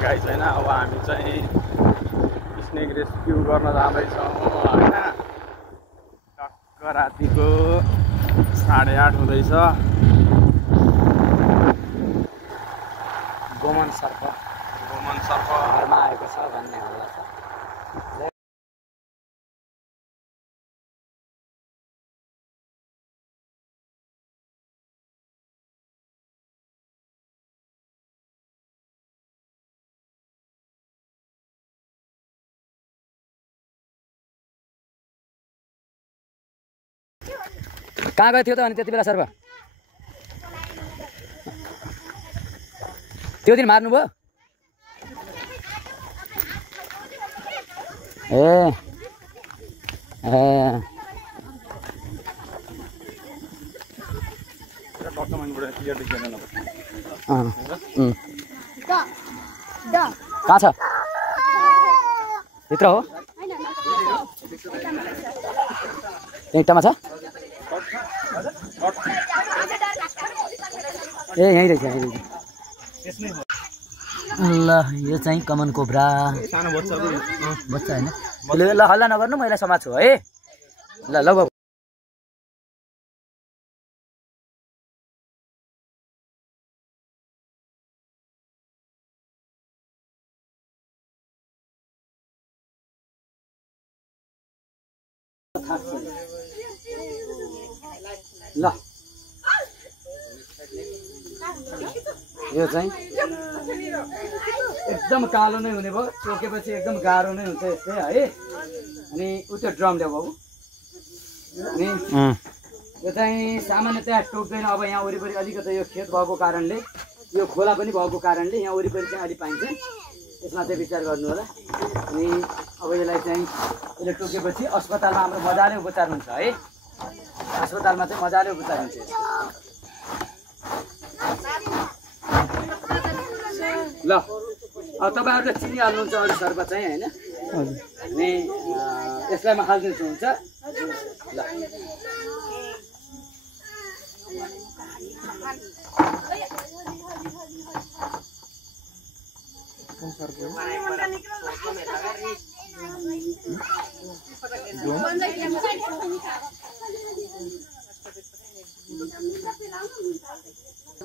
गाई छैन। अब हामी चाहिँ स्नेक रेस्क्यु गर्न जाँदैछौँ होइन। टक्क रातिको 8:30 हुँदैछ। गोमन सर्प घरमा आएको छ भन्ने होला। कहाँ गयो थियो त अनि त्यति बेला सर्प? त्यो दिन मार्नुभयो? ए कहाँ छ? भित्र हो? एकटामा छ? ए यहीँ रहेछ। ल यो चाहिँ कमन कोब्रा सानो बच्चा होइन। ल हल्ला नगर्नु, म यसलाई समात्छु है। ल ल बाबु ल यो चाहिँ एकदम कालो नै हुने भयो। चोकेपछि एकदम गाह्रो नै हुन्छ यस्तै है। अनि उ त्यो ड्रम ल्याऊ बाबु। अनि यो चाहिँ सामान्यतया टोक्दैन। अब यहाँ वरिपरि अलिकति यो खेत भएको कारणले, यो खोला पनि भएको कारणले यहाँ वरिपरि चाहिँ अलि पाइन्छ। यसमा चाहिँ विचार गर्नु होला। अनि अब यसलाई चाहिँ यसले टोकेपछि अस्पतालमा हाम्रो मजाले उपचार हुन्छ है। अस्पतालमा चाहिँ मजाले उपचार हुन्छ। ल अब तपाईँहरूले चिनिहाल्नुहुन्छ अरू सर्प चाहिँ होइन। अनि यसलाई म हालिदिन्छु हुन्छ। ल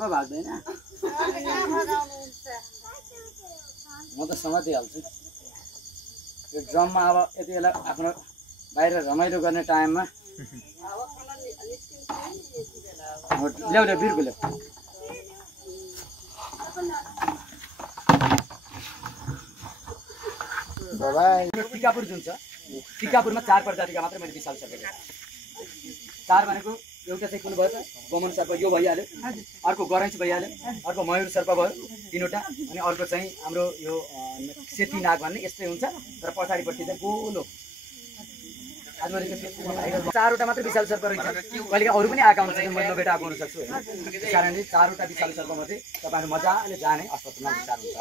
भाग्दैन म त समातिहाल्छु। यो ड्रममा अब यति बेला आफ्नो बाहिर रमाइलो गर्ने टाइममा ल्याउ ल्याउ बिर्को ल्याउ। टिकापुर जुन छ, टिकापुरमा 4 प्रजातिका मात्रै मैले विशाल सर्प देखेँ। 4 भनेको एउटा चाहिँ कुन भयो त? कमन सर्प यो भइहाल्यो, अर्को गरैँच भइहाल्यो, अर्को मयूर सर्प भयो 3वटा, अनि अर्को चाहिँ हाम्रो यो सेती नाग भन्ने यस्तै हुन्छ तर पछाडिपट्टि चाहिँ गोलो। 4वटा मात्रै विशाल सर्प रहेछ। कहिले अरू पनि आएका हुन्छ, मैले नभेटा आएको हुनसक्छु होइन। त्यस कारणले 4वटा विशाल सर्पमा चाहिँ तपाईँहरू मजाले जाने अस्पतालमा विचार हुन्छ।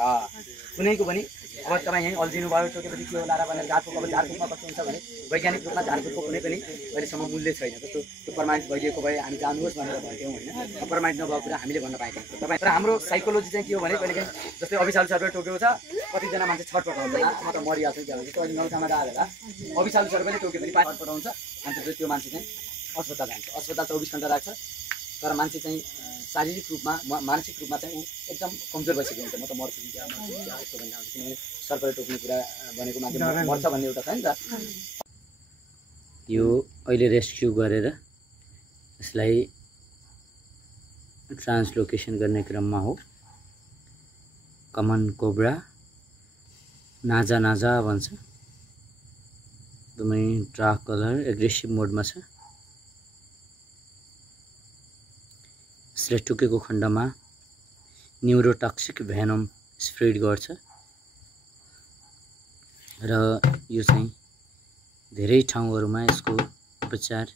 कुनैको पनि अब तपाईँ यहीँ अल्झिनु भयो, टोकेपछि के होला र भनेर झारफुक, अब झारफुकमा कस्तो हुन्छ भने वैज्ञानिक रूपमा झारफुकको कुनै पनि अहिलेसम्म मूल्य छैन। जस्तो त्यो प्रमाणित भइदिएको भए हामी जानुहोस् भनेर भन्थ्यौँ होइन। प्रमाणित नभएको कुरा हामीले भन्न पाएका छौँ तपाईँ। तर हाम्रो साइकोलोजी चाहिँ के हो भने कहिलेकाहीँ जस्तै अभिशाल सर्पले टोकेको छ, कतिजना मान्छे छटपट हुन्छ, म त मरिहाल्छु क्या भन्छ। अहिले नौठामा आएर अभिशाल सर्पले टोक्यो भने छटपट आउँछ, अन्त त्यो मान्छे चाहिँ अस्पताल जान्छ। अस्पताल 24 घण्टा राख्छ, तर मान्छे चाहिँ शारीरिक रूपमा मानसिक रूपमा चाहिँ ऊ एकदम कमजोर भइसकेको हुन्छ। म त मर्छु क्या यस्तो भन्ने आउँछ, किनभने सर्पले टोक्ने कुरा भनेको मान्छे मर्छ भन्ने एउटा छ नि त। यो अहिले रेस्क्यु गरेर यसलाई ट्रान्सलोकेसन गर्ने क्रममा हो। कमन कोब्रा नाजा नाजा भन्छ। एकदमै डार्क कलर, एग्रेसिभ मोडमा छ। यसले टोकेको खण्डमा न्युरोटक्सिक भेनम स्प्रेड गर्छ र यो चाहिँ धेरै ठाउँहरूमा यसको उपचार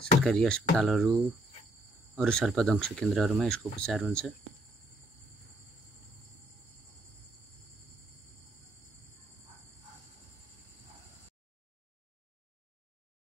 सरकारी अस्पतालहरू, अरू सर्पदंश केन्द्रहरूमा यसको उपचार हुन्छ।